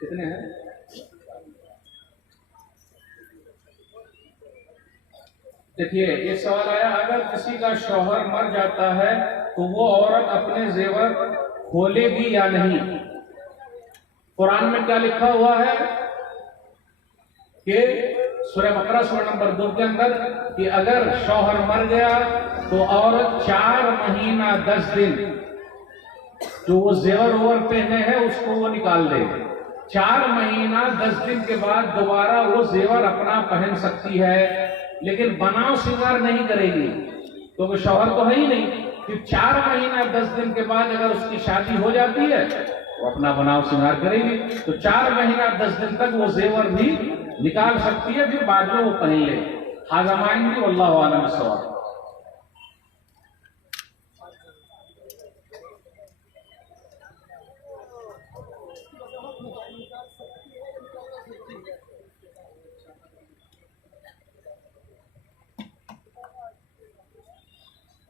कितने हैं? देखिए, ये सवाल आया, अगर किसी का शौहर मर जाता है तो वो औरत अपने जेवर खोलेगी या नहीं? कुरान में क्या लिखा हुआ है कि सूरह बकरा सूरह नंबर 2 के अंदर कि अगर शौहर मर गया तो औरत 4 महीना 10 दिन जो वो जेवर ओवर पहने हैं उसको वो निकाल दे। 4 महीना 10 दिन के बाद दोबारा वो जेवर अपना पहन सकती है, लेकिन बनाव श्रृंगार नहीं करेगी क्योंकि शौहर तो है ही नहीं। फिर 4 महीना 10 दिन के बाद अगर उसकी शादी हो जाती है वो अपना बनाव श्रृंगार करेगी, तो 4 महीना 10 दिन तक वो जेवर भी निकाल सकती है, फिर बाद में वो पहन ले। हाज़माइन भी अल्लाह आलम सवाब।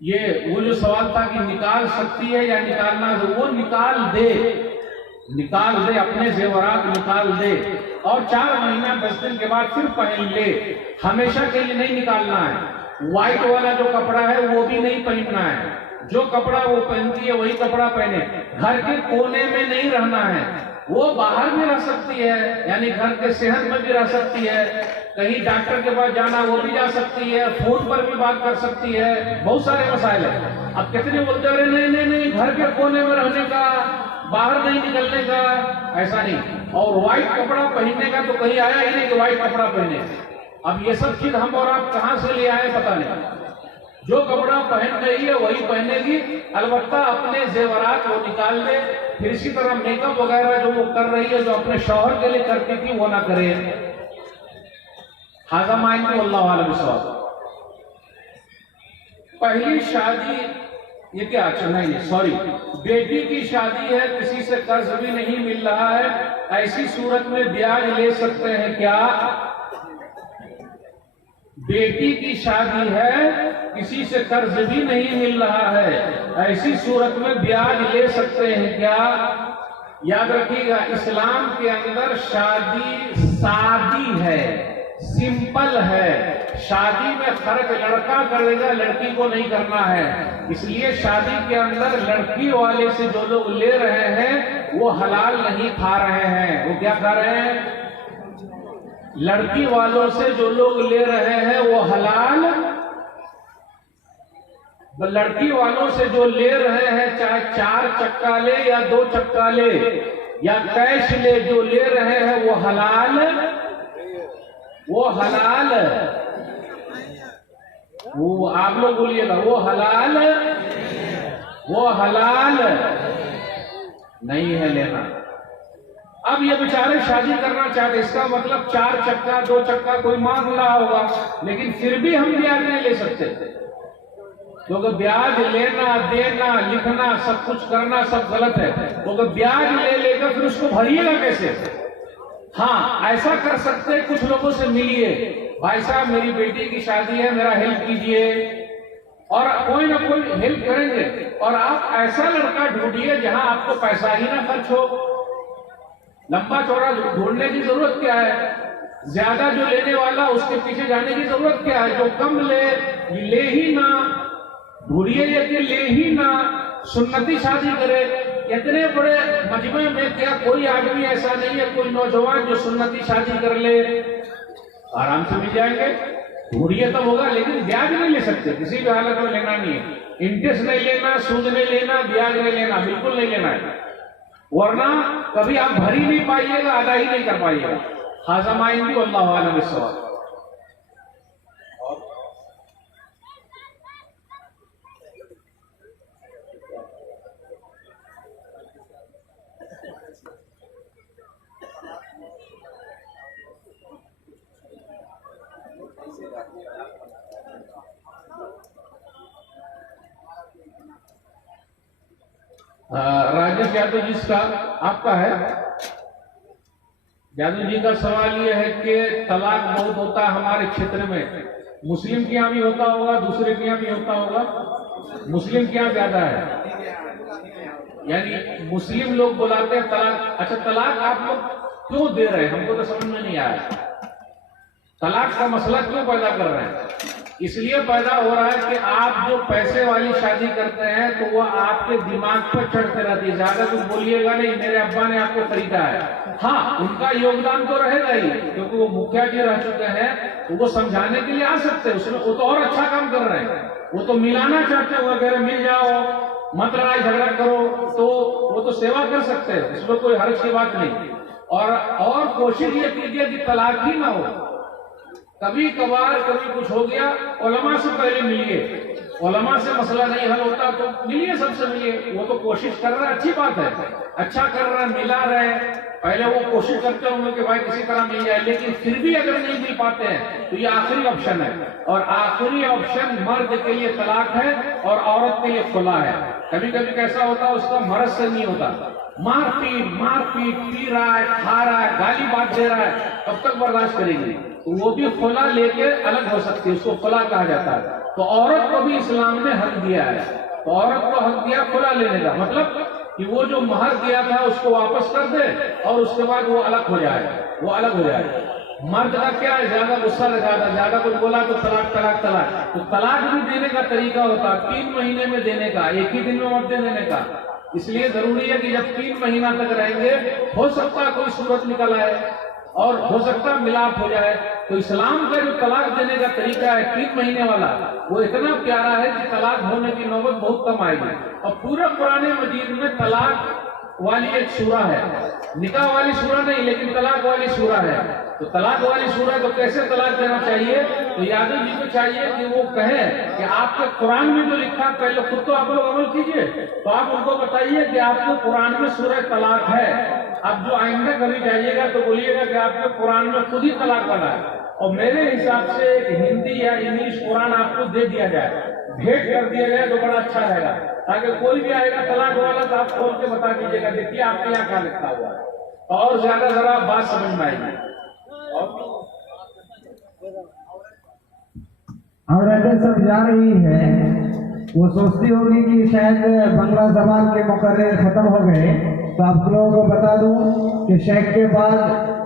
ये वो जो सवाल था कि निकाल सकती है या निकालना, वो निकाल दे, अपने जेवरात निकाल दे और 4 महीना 10 दिन के बाद फिर पहन ले। हमेशा के लिए नहीं निकालना है। व्हाइट वाला जो कपड़ा है वो भी नहीं पहनना है, जो कपड़ा वो पहनती है वही कपड़ा पहने। घर के कोने में नहीं रहना है, वो बाहर भी रह सकती है, यानी घर के सेहत में भी रह सकती है, कहीं डॉक्टर के पास जाना वो भी जा सकती है, फोन पर भी बात कर सकती है, बहुत सारे मसाइल है। अब कितने बोलते हैं नहीं घर के कोने में रहने का, बाहर नहीं निकलने का, ऐसा नहीं। और व्हाइट कपड़ा पहनने का तो कहीं आया ही नहीं कि व्हाइट कपड़ा पहने। अब ये सब चीज हम और आप कहां से ले आए पता नहीं। जो कपड़ा पहन रही है वही पहनेगी, अलबत्ता अपने जेवरात वो निकाल ले। फिर इसी तरह मेकअप वगैरह जो वो कर रही है, जो अपने शौहर के लिए करती थी, वो ना करे। हाज़माइन को अल्लाह आलम सवाब। पहली शादी, ये क्या, अच्छा नहीं सॉरी, बेटी की शादी है, किसी से कर्ज भी नहीं मिल रहा है, ऐसी सूरत में ब्याज ले सकते हैं क्या? बेटी की शादी है, किसी से कर्ज भी नहीं मिल रहा है, ऐसी सूरत में ब्याज ले सकते हैं क्या? याद रखिएगा, इस्लाम के अंदर शादी सादी है, सिंपल है। शादी में फर्क लड़का करेगा, लड़की को नहीं करना है। इसलिए शादी के अंदर लड़की वाले से जो लोग ले रहे हैं वो हलाल नहीं खा रहे हैं। वो क्या खा रहे हैं? लड़की वालों से जो लोग ले रहे हैं वो हलाल, लड़की वालों से जो ले रहे हैं, चाहे 4 चक्का ले या 2 चक्का ले या कैश ले, जो ले रहे हैं वो हलाल, वो आप लोग बोलिएगा, वो हलाल नहीं है लेना। अब ये बेचारे शादी करना चाहते, इसका मतलब 4 चक्का 2 चक्का कोई मांग रहा होगा, लेकिन फिर भी हम ब्याज नहीं ले सकते, क्योंकि ब्याज लेना, देना, लिखना, सब कुछ करना सब गलत है। क्योंकि ब्याज ले लेकर फिर उसको भरिएगा कैसे? हाँ, ऐसा कर सकते हैं, कुछ लोगों से मिलिए, भाई साहब मेरी बेटी की शादी है, मेरा हेल्प कीजिए, और कोई ना कोई हेल्प करेंगे। और आप ऐसा लड़का ढूंढिए जहां आपको पैसा ही ना खर्च हो। लंबा चौड़ा ढूंढने की जरूरत क्या है? ज्यादा जो लेने वाला उसके पीछे जाने की जरूरत क्या है? जो कम ले ही ना, ढूंढिए कि ले ही ना, सुन्नती शादी करे। इतने बड़े मजमे में क्या कोई आदमी ऐसा नहीं है, कोई नौजवान जो सुन्नती शादी कर ले? आराम से मिल जाएंगे, ढूंढिए तब होगा, लेकिन ब्याज नहीं ले सकते, किसी भी हालत में लेना नहीं है। इंटरेस्ट नहीं लेना, सूद नहीं लेना, ब्याज नहीं लेना, बिल्कुल नहीं लेना है, वरना कभी आप भर ही नहीं पाइएगा, अदा ही नहीं कर पाइएगा। हाज़माइन भी अल्लाह आलम बिस्सवाब। राजेश यादव जी का आपका है। यादव जी का सवाल यह है कि तलाक बहुत होता है हमारे क्षेत्र में, मुस्लिम के यहाँ भी होता होगा, दूसरे के यहाँ भी होता होगा, मुस्लिम के यहाँ ज्यादा है, यानी मुस्लिम लोग बुलाते हैं तलाक। अच्छा, तलाक आप लोग क्यों दे रहे हैं, हमको तो समझ में नहीं आया। तलाक का मसला क्यों पैदा कर रहे हैं? इसलिए पैदा हो रहा है कि आप जो पैसे वाली शादी करते हैं तो वो आपके दिमाग पर चढ़ते रहती है। ज्यादा कुछ बोलिएगा नहीं, मेरे अब्बा ने आपको खरीदा है। हाँ, उनका योगदान तो रहेगा ही, क्योंकि वो मुखिया जी रह चुके हैं, तो वो समझाने के लिए आ सकते हैं उसमें, वो तो और अच्छा काम कर रहे हैं। वो तो मिलाना चाहते हैं, वगैरह मिल जाओ, मत लड़ाई झगड़ा करो, तो वो तो सेवा कर सकते हैं, इसमें कोई हर्ज की बात नहीं। और कोशिश ये कीजिए कि तलाक ही ना हो। कभी कभार कभी कुछ हो गया, उलमा से पहले मिलिए। उलमा से मसला नहीं हल होता तो मिलिए, सबसे मिलिए। वो तो कोशिश कर रहा है, अच्छी बात है, अच्छा कर रहा है, मिला रहे। पहले वो कोशिश करते होंगे कि भाई किसी तरह मिल जाए, लेकिन फिर भी अगर नहीं मिल पाते हैं तो ये आखिरी ऑप्शन है। और आखिरी ऑप्शन मर्द के लिए तलाक है और औरत के लिए खुला है। कभी कभी कैसा होता है, उसका मर्ज से नहीं होता, मारपीट, पी रहा है, खा रहा है, गाली बात दे रहा है, कब तक बर्दाश्त करेंगे? तो वो भी खुला लेके अलग हो सकती है, उसको खुला कहा जाता है। तो औरत को भी इस्लाम ने हक दिया है, तो औरत को हक दिया खुला लेने का, मतलब कि वो जो महर दिया था उसको वापस कर दे और उसके बाद वो अलग हो जाए, वो अलग हो जाए। मर्द का क्या है, ज्यादा गुस्सा ज्यादा कुछ बोला तो तलाक तलाक तलाक। तो तलाक भी देने का तरीका होता है 3 महीने में देने का, एक ही दिन में मत देने का। इसलिए जरूरी है कि जब 3 महीना तक रहेंगे, हो सकता है कोई सूरत निकल आए और हो सकता है मिलाप हो जाए। तो इस्लाम का जो तलाक देने का तरीका है 3 महीने वाला, वो इतना प्यारा है कि तलाक होने की नौबत बहुत कम आएगी। और पूरे कुरान मजीद में तलाक वाली एक सूरा है, निकाह वाली सूरा नहीं, लेकिन तलाक वाली सूरा है। तो तलाक वाली सूरा तो कैसे तलाक देना चाहिए, तो यादव जी को चाहिए कि वो कहे कि आपके कुरान में जो लिखा, पहले खुद तो आप लोग अमल कीजिए, तो आप उनको बताइए कि आपके कुरान में सूरह तलाक है। अब जो आइंदा कभी जाइएगा तो बोलिएगा कि आपके कुरान में खुद ही तलाक वाला है, और मेरे हिसाब से हिंदी या इंग्लिश कुरान आपको दे दिया जाए, भेंट कर दिया जाए तो बड़ा अच्छा रहेगा, ताकि कोई भी आएगा तलाक वाला तो आप खोल के बता दीजिएगा, देखिए आपके यहाँ क्या लिखा हुआ है, और ज्यादा जरा बात समझ में आएगी। और ऐसे सब जा रही है, वो सोचती होगी कि शायद बंगला जबान के मुकर्रर खत्म हो गए। तो आप लोगों को बता दूं कि शेख के बाद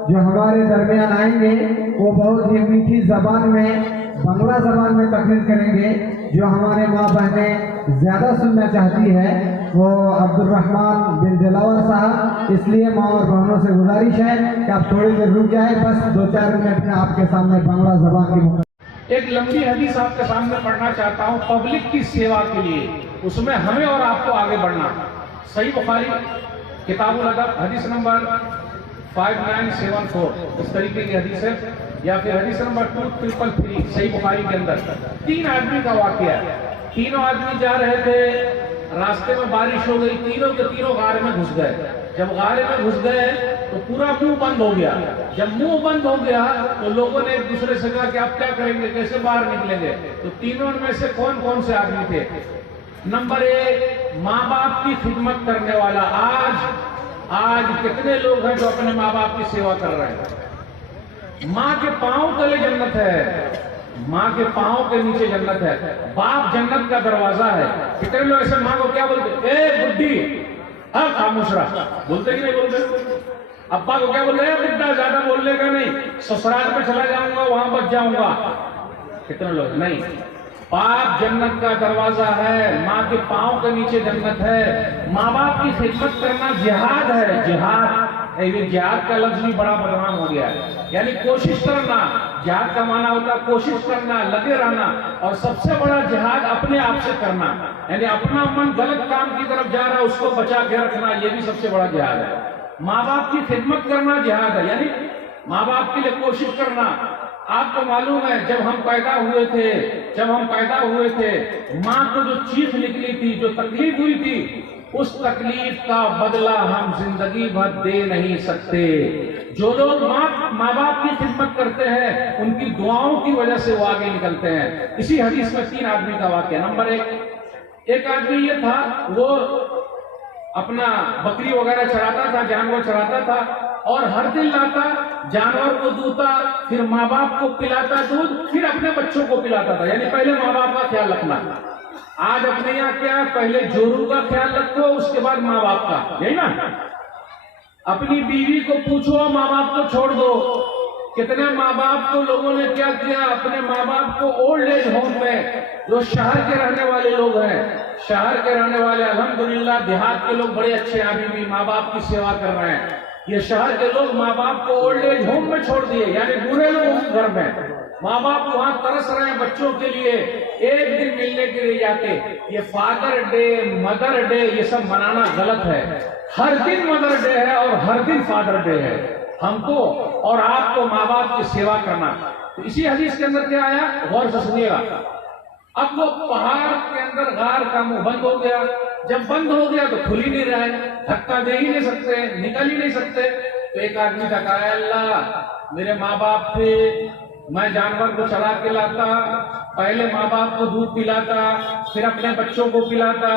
जो हमारे दरमियान आएंगे वो बहुत ही मीठी जबान में, बंगला जबान में तकरीर करेंगे, जो हमारे माँ बहनें ज्यादा सुनना चाहती है, वो अब्दुल रहमान बिन दिलावर साहब। इसलिए माँ और बहनों से गुजारिश है कि आप थोड़ी देर रुक जाए, बस 2-4 मिनट में आपके सामने बंगला जबान की एक लंबी हदीस आपके सामने पढ़ना चाहता हूँ पब्लिक की सेवा के लिए, उसमें हमें और आपको आगे बढ़ना। सही बुखारी किताबुल अदब हदीस नंबर 5974 इस तरीके की हदीस है, या फिर हदीस नंबर 2333 सही बुखारी के अंदर। 3 आदमी का वाकया है। तीनों आदमी जा रहे थे, रास्ते में बारिश हो गई, तीनों के तीनों गारे में घुस गए। जब गारे में घुस गए तो पूरा मुंह बंद हो गया। जब मुंह बंद हो गया तो लोगों ने एक दूसरे से कहा कि आप क्या करेंगे, कैसे बाहर निकलेंगे। तो तीनों में से कौन कौन से आदमी थे? नंबर 1, माँ बाप की खिदमत करने वाला। आज कितने लोग हैं जो अपने माँ बाप की सेवा कर रहे हैं? माँ के पांव तले जन्नत है, माँ के पांव के नीचे जन्नत है, बाप जन्नत का दरवाजा है। कितने लोग ऐसे माँ को क्या बोलते, ए बुड्ढी, हाँ खामोश रहा, बोलते कि नहीं बोलते? अब्बा को क्या बोल रहे हैं, बुड्ढा ज्यादा बोलने का नहीं, ससुराल में चला जाऊंगा वहां बच जाऊंगा। कितने लोग नहीं। बाप जन्नत का दरवाजा है, माँ के पांव के नीचे जन्नत है। माँ बाप की खिदमत करना जिहाद है, जिहाद। ये जिहाद का लफ्ज भी बड़ा बदनाम हो गया है, यानी कोशिश करना। जिहाद का माना होता है कोशिश करना, लगे रहना। और सबसे बड़ा जिहाद अपने आप से करना, यानी अपना मन गलत काम की तरफ जा रहा है उसको बचा के रखना, ये भी सबसे बड़ा जिहाद है। माँ बाप की खिदमत करना जिहाद है, यानी माँ बाप के लिए कोशिश करना। आपको मालूम है जब हम पैदा हुए थे माँ को जो चीख निकली थी, जो तकलीफ हुई थी, उस तकलीफ का बदला हम जिंदगी भर दे नहीं सकते। जो लोग माँ बाप की खिदमत करते हैं उनकी दुआओं की वजह से वो आगे निकलते हैं। इसी हदीस में 3 आदमी का वाकया। नंबर 1, एक आदमी ये था, वो अपना बकरी वगैरह चराता था, जानवर चराता था, और हर दिन लाता, जानवर को दूता, फिर माँ बाप को पिलाता दूध, फिर अपने बच्चों को पिलाता था। यानी पहले माँ बाप का ख्याल रखना। आज अपने यहाँ क्या, पहले जोरू का ख्याल रखो, उसके बाद माँ बाप का, यही ना। अपनी बीवी को पूछो, माँ बाप को छोड़ दो। कितने माँ बाप को लोगों ने क्या किया, अपने माँ बाप को ओल्ड एज होम में, जो शहर के रहने वाले लोग हैं, शहर के रहने वाले अल्हम्दुलिल्लाह देहात के लोग बड़े अच्छे अभी भी माँ बाप की सेवा कर रहे हैं। ये शहर के लोग माँ बाप को ओल्ड एज होम में छोड़ दिए, यानी बूढ़े लोग उस घर में, माँ बाप वहां तरस रहे हैं बच्चों के लिए, एक दिन मिलने के लिए जाते। ये फादर डे, मदर डे, ये सब मनाना गलत है। हर दिन मदर डे है और हर दिन फादर डे है। हमको और आपको माँ बाप की सेवा करना। तो इसी हदीस के अंदर क्या आया, गौर से सुनिएगा। अब वो पहाड़ के अंदर गार का मुंह बंद हो गया। जब बंद हो गया तो खुल ही नहीं रहा है, धक्का दे ही नहीं सकते, निकल ही नहीं सकते। तो एक आदमी का कहा, अल्लाह मेरे माँ बाप थे, मैं जानवर को चला के लाता, पहले माँ बाप को दूध पिलाता, फिर अपने बच्चों को पिलाता।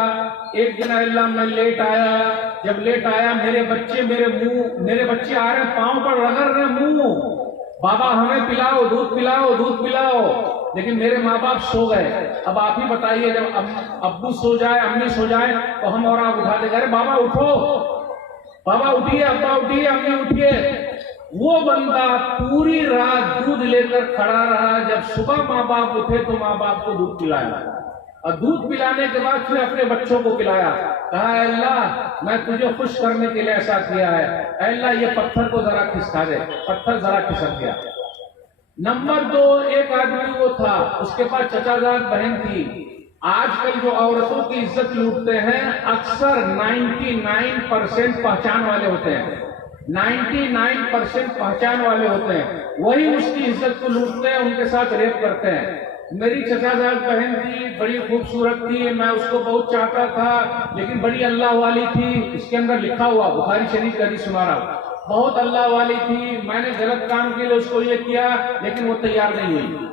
एक दिन अल्लाह मैं लेट आया, जब लेट आया मेरे बच्चे आ रहे पांव पर रगड़ रहे मुंह, बाबा हमें पिलाओ, दूध पिलाओ, दूध पिलाओ, लेकिन मेरे माँ बाप सो गए। अब आप ही बताइए, जब अब्बू सो जाए, अम्मी सो जाए, तो हम और आप उठा देंगे, अरे बाबा उठो, बाबा उठिए, अब्बा उठिए, अम्मी उठिए। वो बंदा पूरी रात दूध लेकर खड़ा रहा, जब सुबह माँ बाप उठे तो माँ बाप को दूध पिलाया, और दूध पिलाने के बाद फिर अपने बच्चों को पिलाया। कहा, अल्लाह मैं तुझे खुश करने के लिए ऐसा किया है, अल्लाह ये पत्थर को जरा खिसका दे। पत्थर जरा खिसक गया। नंबर 2, एक आदमी वो था, उसके पास चचाजाद बहन थी। आजकल जो औरतों की इज्जत लूटते हैं, अक्सर 99% पहचान वाले होते हैं, 99% पहचान वाले होते हैं, वही उसकी इज्जत को लूटते हैं, उनके साथ रेप करते हैं। मेरी चचाजाद बहन थी, बड़ी खूबसूरत थी, मैं उसको बहुत चाहता था, लेकिन बड़ी अल्लाह वाली थी। इसके अंदर लिखा हुआ, बुखारी शरीफ का हदीस सुना रहा हूं, बहुत अल्लाह वाली थी। मैंने गलत काम के लिए उसको ये किया, लेकिन वो तैयार नहीं हुई।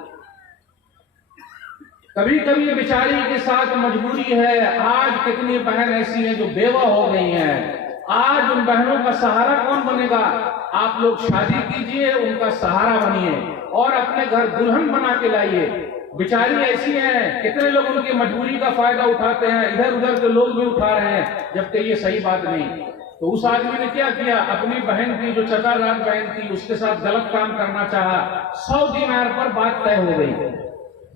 कभी कभी ये बेचारी के साथ मजबूरी है। आज कितनी बहन ऐसी हैं जो बेवा हो गई हैं। आज उन बहनों का सहारा कौन बनेगा? आप लोग शादी कीजिए, उनका सहारा बनिए और अपने घर दुल्हन बना के लाइए। बेचारी ऐसी हैं, कितने लोग उनकी मजबूरी का फायदा उठाते हैं, इधर उधर के लोग भी उठा रहे हैं, जबकि ये सही बात नहीं। तो उस आदमी ने क्या किया, अपनी बहन की जो चचाजाद बहन थी उसके साथ गलत काम करना चाहा। 100 दिनार पर बात तय हो गई।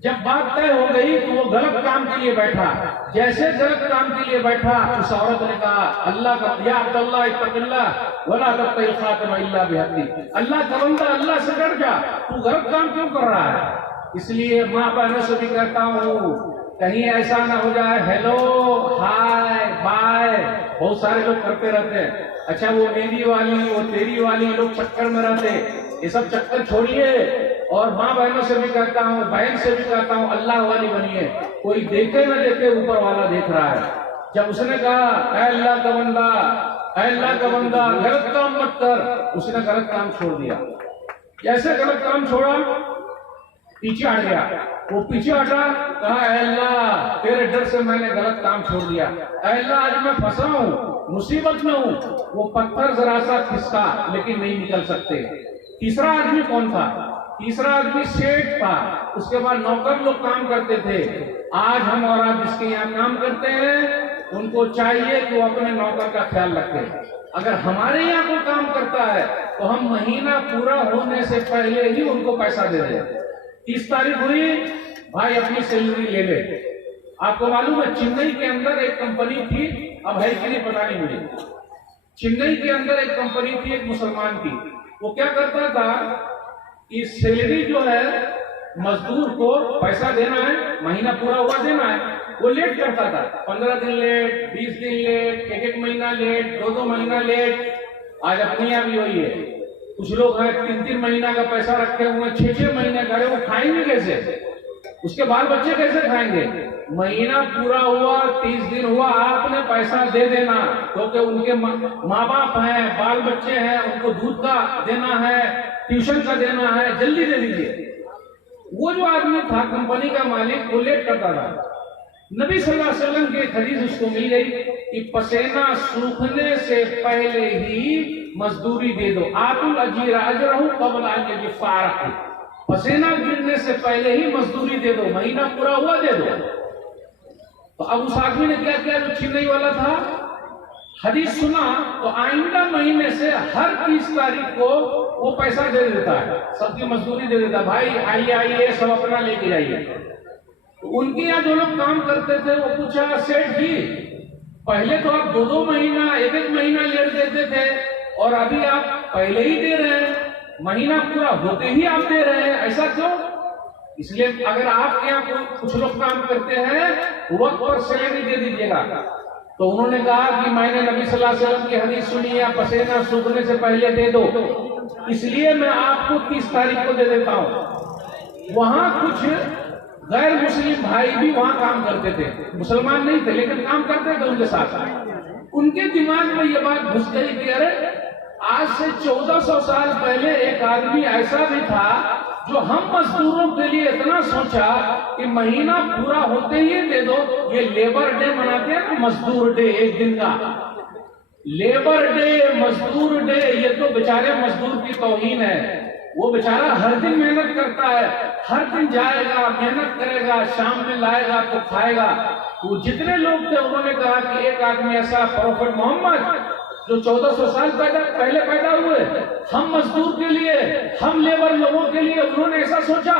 जब बात तय हो गई तो वो गलत काम के लिए बैठा। जैसे गलत काम के लिए बैठा, उस औरत ने कहा, अल्लाह का या अब्दुल्लाह इत्तक़िल्लाह वला तक़्तल ख़ातिम इल्ला बिहक़्क़ी, अल्लाह का बंदा, अल्लाह से डर जा, तू गलत काम क्यों कर रहा है? इसलिए माँ बहनों से भी कहता हूँ, कहीं ऐसा ना हो जाए हेलो हाय बाय बहुत सारे लोग करते रहते हैं। अच्छा वो मेरी वाली, वो तेरी वाली, लोग चक्कर में रहते। ये सब चक्कर छोड़िए। और माँ बहनों से भी कहता हूँ, बहन से भी कहता हूँ, अल्लाह वाली बनिए। कोई देखे न देखे, ऊपर वाला देख रहा है। जब उसने कहा, ऐ अल्लाह का बंदा, ऐ अल्लाह का बंदा, गलत काम मत कर, उसने गलत काम छोड़ दिया। जैसे गलत काम छोड़ा, पीछे हट गया। वो पीछे हटा, कहा, ऐ अल्लाह तेरे डर से मैंने गलत काम छोड़ दिया, ऐ अल्लाह आज मैं फंसा हूँ, मुसीबत में हूँ। वो पत्थर जरा सा खिसका, लेकिन नहीं निकल सकते। तीसरा आदमी कौन था? तीसरा आदमी सेठ था। उसके बाद नौकर लोग काम करते थे। आज हम और आप जिसके यहाँ काम करते हैं, उनको चाहिए कि वो अपने नौकर का ख्याल रखें। अगर हमारे यहाँ कोई काम करता है तो हम महीना पूरा होने से पहले ही उनको पैसा दे दें। 30 तारीख हुई, भाई अपनी सैलरी ले ले। आपको मालूम है, चेन्नई के अंदर एक कंपनी थी, अब है कि नहीं पता नहीं मुझे। चेन्नई के अंदर एक कंपनी थी, एक मुसलमान की। वो क्या करता था कि सैलरी जो है, मजदूर को पैसा देना है, महीना पूरा हुआ देना है, वो लेट करता था। 15 दिन लेट, 20 दिन लेट, 1 महीना लेट, 2 महीना लेट। आज अपनी यहाँ भी वही है। कुछ लोग हैं 3 महीना का पैसा रखे हुए, 6 महीने करे, वो खाएंगे कैसे? उसके बाल बच्चे कैसे खाएंगे? महीना पूरा हुआ, 30 दिन हुआ, आपने पैसा दे देना, क्योंकि उनके माँ बाप हैं, बाल बच्चे हैं, उनको दूध का देना है, ट्यूशन का देना है, जल्दी दे दीजिए। वो जो आदमी था, कंपनी का मालिक, वो लेट करता था। नबी सल्लल्लाहु अलैहि वसल्लम की एक हदीस उसको मिल गई कि पसीना सूखने से पहले ही मजदूरी दे दो। आतुल अजीर अजरहु क़ब्ल अन यजफ़ारहु, पसीना गिरने से पहले ही मजदूरी दे दो, महीना पूरा हुआ दे दो। तो अब उस आदमी ने क्या किया, जो चेन्नई वाला था, हदीस सुना तो आइंदा महीने से हर 30 तारीख को वो पैसा दे देता है, सबकी मजदूरी दे देता है, भाई आइए आइए सब अपना लेके जाइए। तो उनके यहाँ जो लोग काम करते थे वो पूछा, सेठ जी पहले तो आप 2-2 महीना 1-1 महीना लेट देते थे और अभी आप पहले ही दे रहे हैं, महीना पूरा होते ही आप दे रहे हैं, ऐसा क्यों? इसलिए अगर आपके यहाँ कुछ लोग काम करते हैं वक्त पर सैलरी दे दीजिएगा। तो उन्होंने कहा कि मैंने नबी सल्लल्लाहु अलैहि वसल्लम की हदीस सुनी है, पसीना सूखने से पहले दे दो, इसलिए मैं आपको 30 तारीख को दे देता हूं। वहां कुछ गैर मुस्लिम भाई भी वहां काम करते थे, मुसलमान नहीं थे लेकिन काम करते थे उनके साथ। उनके दिमाग में ये बात घुस गई कि अरे आज से 1400 साल पहले एक आदमी ऐसा भी था जो हम मजदूरों के लिए इतना सोचा कि महीना पूरा होते ही दे दो। ये लेबर डे मनाते हैं ना, मजदूर डे, एक दिन का लेबर डे, मजदूर डे, ये तो बेचारे मजदूर की तौहीन है। वो बेचारा हर दिन मेहनत करता है, हर दिन जाएगा, मेहनत करेगा, शाम में लाएगा तो खाएगा। वो जितने लोग थे उन्होंने कहा कि एक आदमी ऐसा, प्रोफेट मोहम्मद जो 1400 साल पहले पैदा हुए, हम मजदूर के लिए, हम लेबर लोगों के लिए, उन्होंने ऐसा सोचा।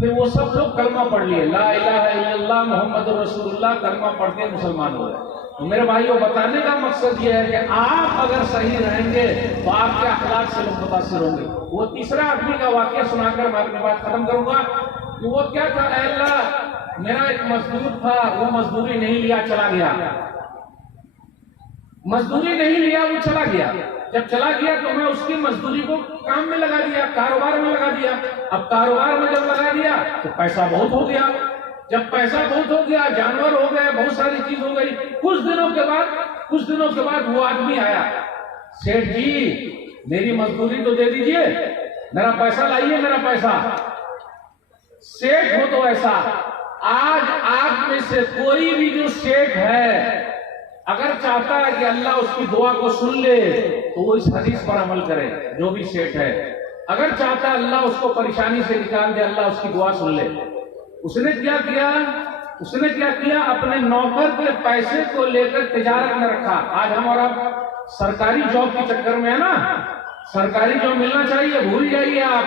फिर वो सब लोग कलमा पढ़ लिए, ला इलाहा इल्लल्लाह मुहम्मदुर रसूलुल्लाह, कलमा पढ़ के मुसलमान हो गए। तो मेरे भाइयों, बताने का मकसद ये है कि आप अगर सही रहेंगे तो आपके अखलाक से लोग मुतासिर होंगे। वो तीसरा आदमी का वाकया सुनाकर मैं अपनी बात खत्म करूंगा कि वो क्या था, अल्लाह मेरा एक मजदूर था, वो मजदूरी नहीं लिया, चला गया, मजदूरी नहीं लिया, वो चला गया। जब चला गया तो मैं उसकी मजदूरी को काम में लगा दिया, कारोबार में लगा दिया। अब कारोबार में जब लगा दिया तो पैसा बहुत हो गया, जब पैसा बहुत हो गया, जानवर हो गए, बहुत सारी चीज हो गई। कुछ दिनों के बाद वो आदमी आया, सेठ जी मेरी मजदूरी तो दे दीजिए, मेरा पैसा लाइए, मेरा पैसा। सेठ हो तो ऐसा, आज आप में से कोई भी जो सेठ है अगर चाहता है कि अल्लाह उसकी दुआ को सुन ले तो वो इस हदीस पर अमल करे। जो भी सेठ है अगर चाहता है अल्लाह उसको परेशानी से निकाल दे, अल्लाह उसकी दुआ सुन ले। उसने क्या किया, अपने नौकर के पैसे को लेकर तिजारत में रखा। आज हम और आप सरकारी जॉब के चक्कर में है ना, सरकारी जॉब मिलना चाहिए, भूल जाइए, आप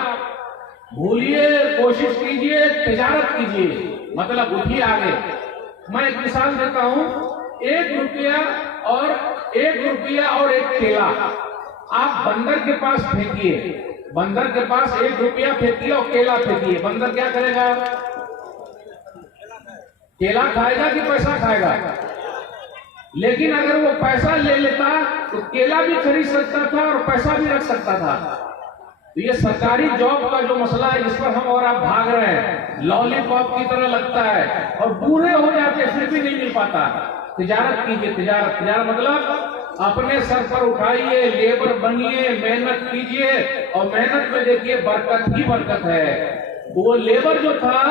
भूलिए, कोशिश कीजिए, तिजारत कीजिए, मतलब उठिए आगे। मैं एक मिसाल देता हूं, 1 रुपया और एक केला आप बंदर के पास फेंकिए, बंदर के पास 1 रुपया फेंकिए और केला फेंकिए, बंदर क्या करेगा? केला खाएगा कि पैसा खाएगा? लेकिन अगर वो पैसा ले लेता तो केला भी खरीद सकता था और पैसा भी रख सकता था। तो ये सरकारी जॉब का जो मसला है जिस पर हम और आप भाग रहे हैं, लॉलीपॉप की तरह लगता है और बूढ़े हो जाते फिर भी नहीं मिल पाता। तिजारत कीजिए, तिजारत मतलब अपने सर पर उठाइए, लेबर बनिए, मेहनत कीजिए और मेहनत में देखिए बरकत ही बरकत है। वो लेबर जो था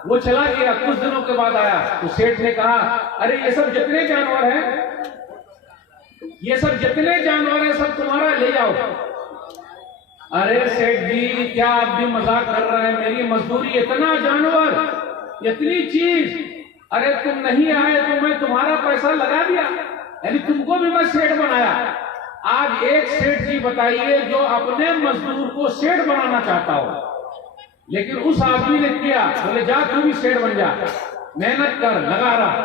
वो चला गया, कुछ दिनों के बाद आया तो सेठ ने कहा, अरे ये सब जितने जानवर हैं, ये सब जितने जानवर हैं सब तुम्हारा, ले जाओ। अरे सेठ जी क्या आप भी मजाक कर रहे हैं, मेरी मजदूरी इतना जानवर, इतनी चीज, अरे तुम नहीं आए तो मैं तुम्हारा पैसा लगा दिया, यानी तुमको भी मैं सेठ बनाया। आज एक सेठ जी बताइए जो अपने मजदूर को सेठ बनाना चाहता हो, लेकिन उस आदमी ने किया, बोले जा तू भी सेठ बन जा, मेहनत कर, लगा रहा,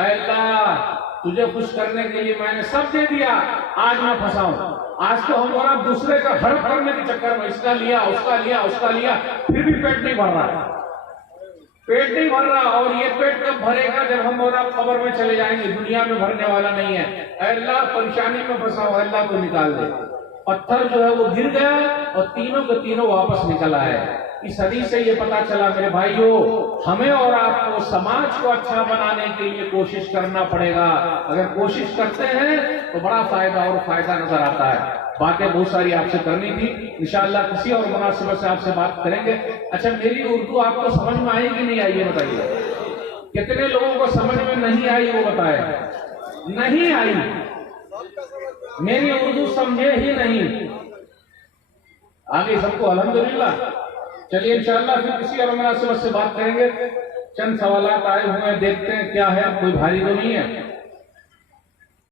अल्लाह तुझे खुश करने के लिए मैंने सब दे दिया, आज मैं फंसा हूं। आज तो हम और आप दूसरे का हड़प करने के चक्कर में इसका लिया, उसका लिया, उसका लिया, फिर भी पेट नहीं भर रहा, पेट नहीं भर रहा। और ये पेट कब भरेगा? जब हम और आप कब्र में चले जाएंगे, दुनिया में भरने वाला नहीं है। अल्लाह परेशानी में फंसा हो, अल्लाह को निकाल दे। पत्थर जो है वो गिर गया और तीनों के तीनों वापस निकल आए। इस हदीस से ये पता चला मेरे भाइयों, हमें और आपको समाज को अच्छा बनाने के लिए कोशिश करना पड़ेगा। अगर कोशिश करते हैं तो बड़ा फायदा और फायदा नजर आता है। बातें बहुत सारी आपसे करनी थी, इंशाअल्लाह किसी और मुनासिबत से आपसे बात करेंगे। अच्छा, मेरी उर्दू आपको समझ में आई कि नहीं आई ये बताइए। कितने लोगों को समझ में नहीं आई वो बताए? नहीं आई, मेरी उर्दू समझे ही नहीं। आगे सबको अल्हम्दुलिल्लाह। चलिए इंशाअल्लाह फिर किसी और मुनासिबत से बात करेंगे। चंद सवालात आए हुए हैं, देखते हैं क्या है, कोई भारी तो नहीं है।